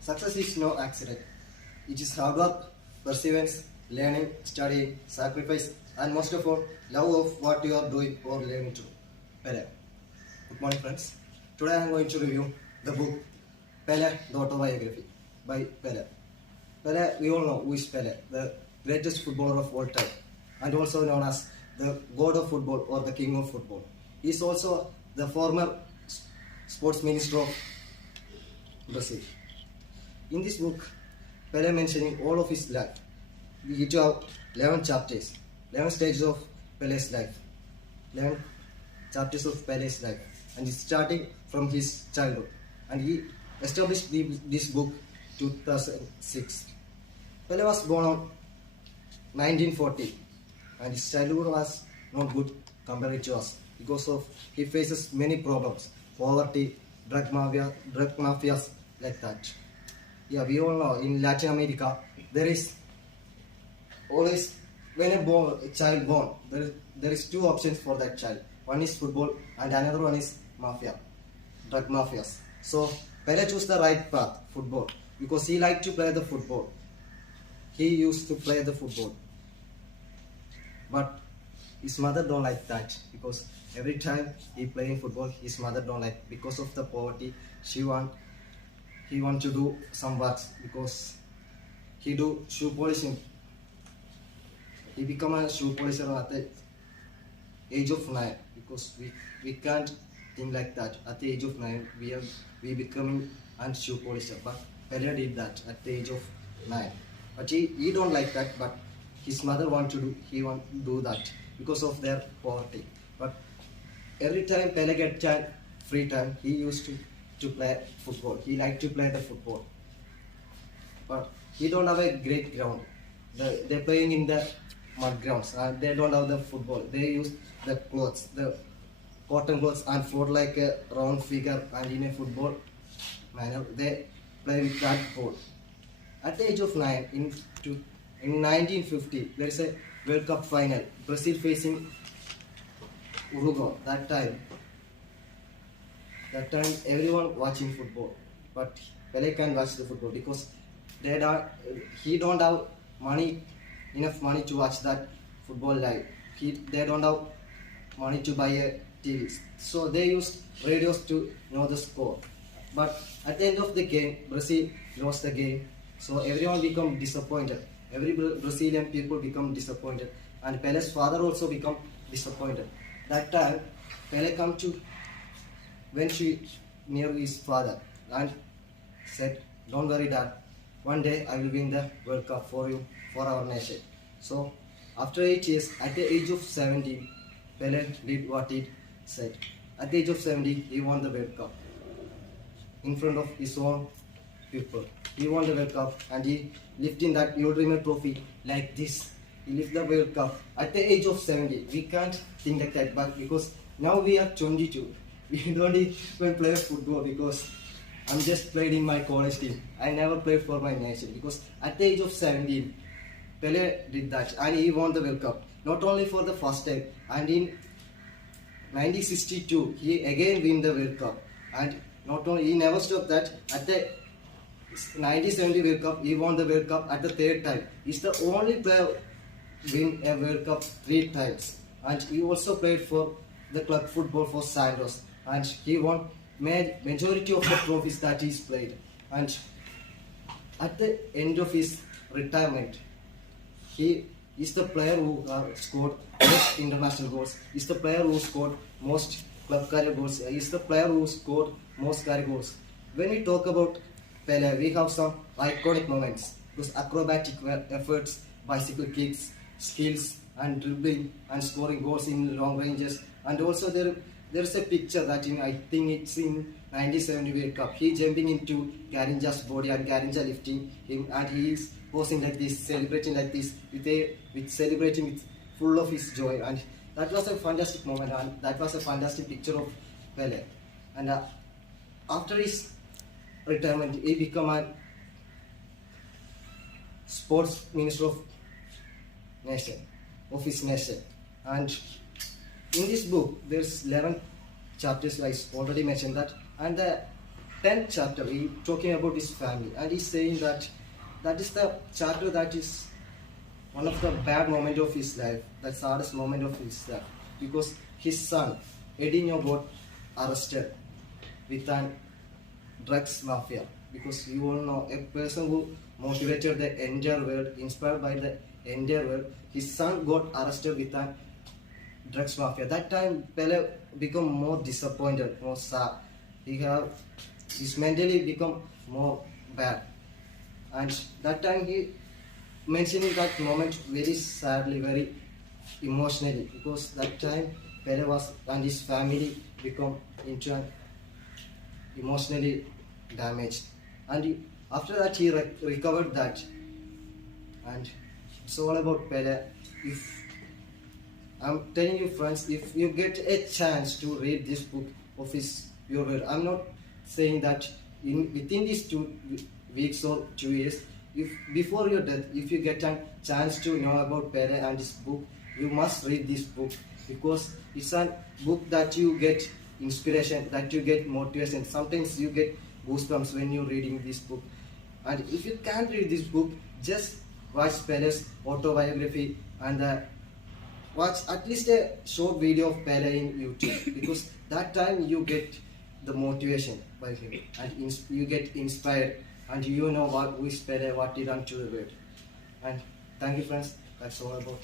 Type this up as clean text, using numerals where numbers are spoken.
Success is no accident. It is hard work, perseverance, learning, studying, sacrifice, and most of all, love of what you are doing or learning to. Pele. Good morning, friends. Today I am going to review the book Pele, the Autobiography by Pele. Pele, we all know who is Pele, the greatest footballer of all time, and also known as the god of football or the king of football. He is also the former sports minister of Brazil. In this book, Pele mentioning all of his life. We get to have 11 chapters, 11 stages of Pele's life, 11 chapters of Pele's life, and it's starting from his childhood. And he established this book 2006. Pele was born on 1940, and his childhood was not good compared to us because of he faces many problems, poverty, drug mafias like that. Yeah, we all know in Latin America there is always when a child born there is two options for that child. One is football and another one is mafia, drug mafias. So Pele chose the right path, football, because he liked to play the football. He used to play the football, but his mother don't like that because every time he playing football, his mother don't like because of the poverty. He want to do some works because he do shoe polishing. He become a shoe polisher at the age of 9 because we can't think like that. At the age of 9 we becoming a shoe polisher, but Pele did that at the age of 9. But he don't like that, but his mother want to do that because of their poverty. But every time Pele get free time, he used to play football. He liked to play the football, but he don't have a great ground. They're playing in the mud grounds and they don't have the football. They use the clothes, the cotton clothes, and float like a round figure, and in a football manner they play with that ball. At the age of 9, in 1950, there is a World Cup final, Brazil facing Uruguay. That time everyone watching football, but Pele can watch the football because he don't have enough money to watch that football live. They don't have money to buy a TV, so they use radios to know the score. But at the end of the game, Brazil lost the game, so everyone become disappointed. Every Brazilian people become disappointed, and Pele's father also become disappointed. That time, Pele went near his father and said, "Don't worry, Dad. One day I will win the World Cup for you, for our nation." So after 8 years, at the age of 17, Pele did what he said. At the age of 17, he won the World Cup in front of his own people. He won the World Cup and he lifting that Autobiography trophy like this. He lift the World Cup at the age of 70. We can't think like that, but because now we are 22, we don't even play football because I'm just played in my college team. I never played for my nation because at the age of 17, Pele did that and he won the World Cup. Not only for the first time, and in 1962 he again win the World Cup, and not only he never stopped that. At the 1970 World Cup, he won the World Cup at the third time. He's the only player win a World Cup 3 times, and he also played for the club football for Santos, and he won majority of the trophies that he's played. And at the end of his retirement, he is the player who scored most international goals. He's the player who scored most club career goals. He's the player who scored most career goals. When we talk about Pele, we have some iconic moments. Those acrobatic efforts, bicycle kicks, skills, and dribbling and scoring goals in long ranges. And also there's a picture that I think it's in 1970 World Cup. He jumping into Garinja's body and Garinja lifting him, and he is posing like this, celebrating like this, celebrating with full of his joy. And that was a fantastic moment, and that was a fantastic picture of Pele. And after his retirement, he became a sports minister of his nation. And in this book, there's 11 chapters, like I already mentioned that, and the 10th chapter, he talking about his family, and he's saying that that is the chapter that is one of the bad moment of his life, the saddest moment of his life, because his son Edinho got arrested with an drugs mafia. Because you all know a person who motivated the entire world, inspired by the entire world, his son got arrested with a drugs mafia. That time Pele become more disappointed, more sad. He's mentally become more bad, and that time he mentioning that moment very sadly, very emotionally, because that time Pele was and his family become into an emotionally damaged, and after that he recovered that, and it's all about Pele. If I'm telling you, friends, if you get a chance to read this book of your word, I'm not saying that within these 2 weeks or 2 years, if before your death, if you get a chance to know about Pele and this book, you must read this book, because it's a book that you get inspiration, that you get motivation. Sometimes you get goosebumps when you're reading this book. And if you can't read this book, just watch Pele's autobiography, and watch at least a short video of Pele in YouTube, because that time you get the motivation by him, and you get inspired, and you know who is Pele, what he done to the world. And thank you, friends. That's all about.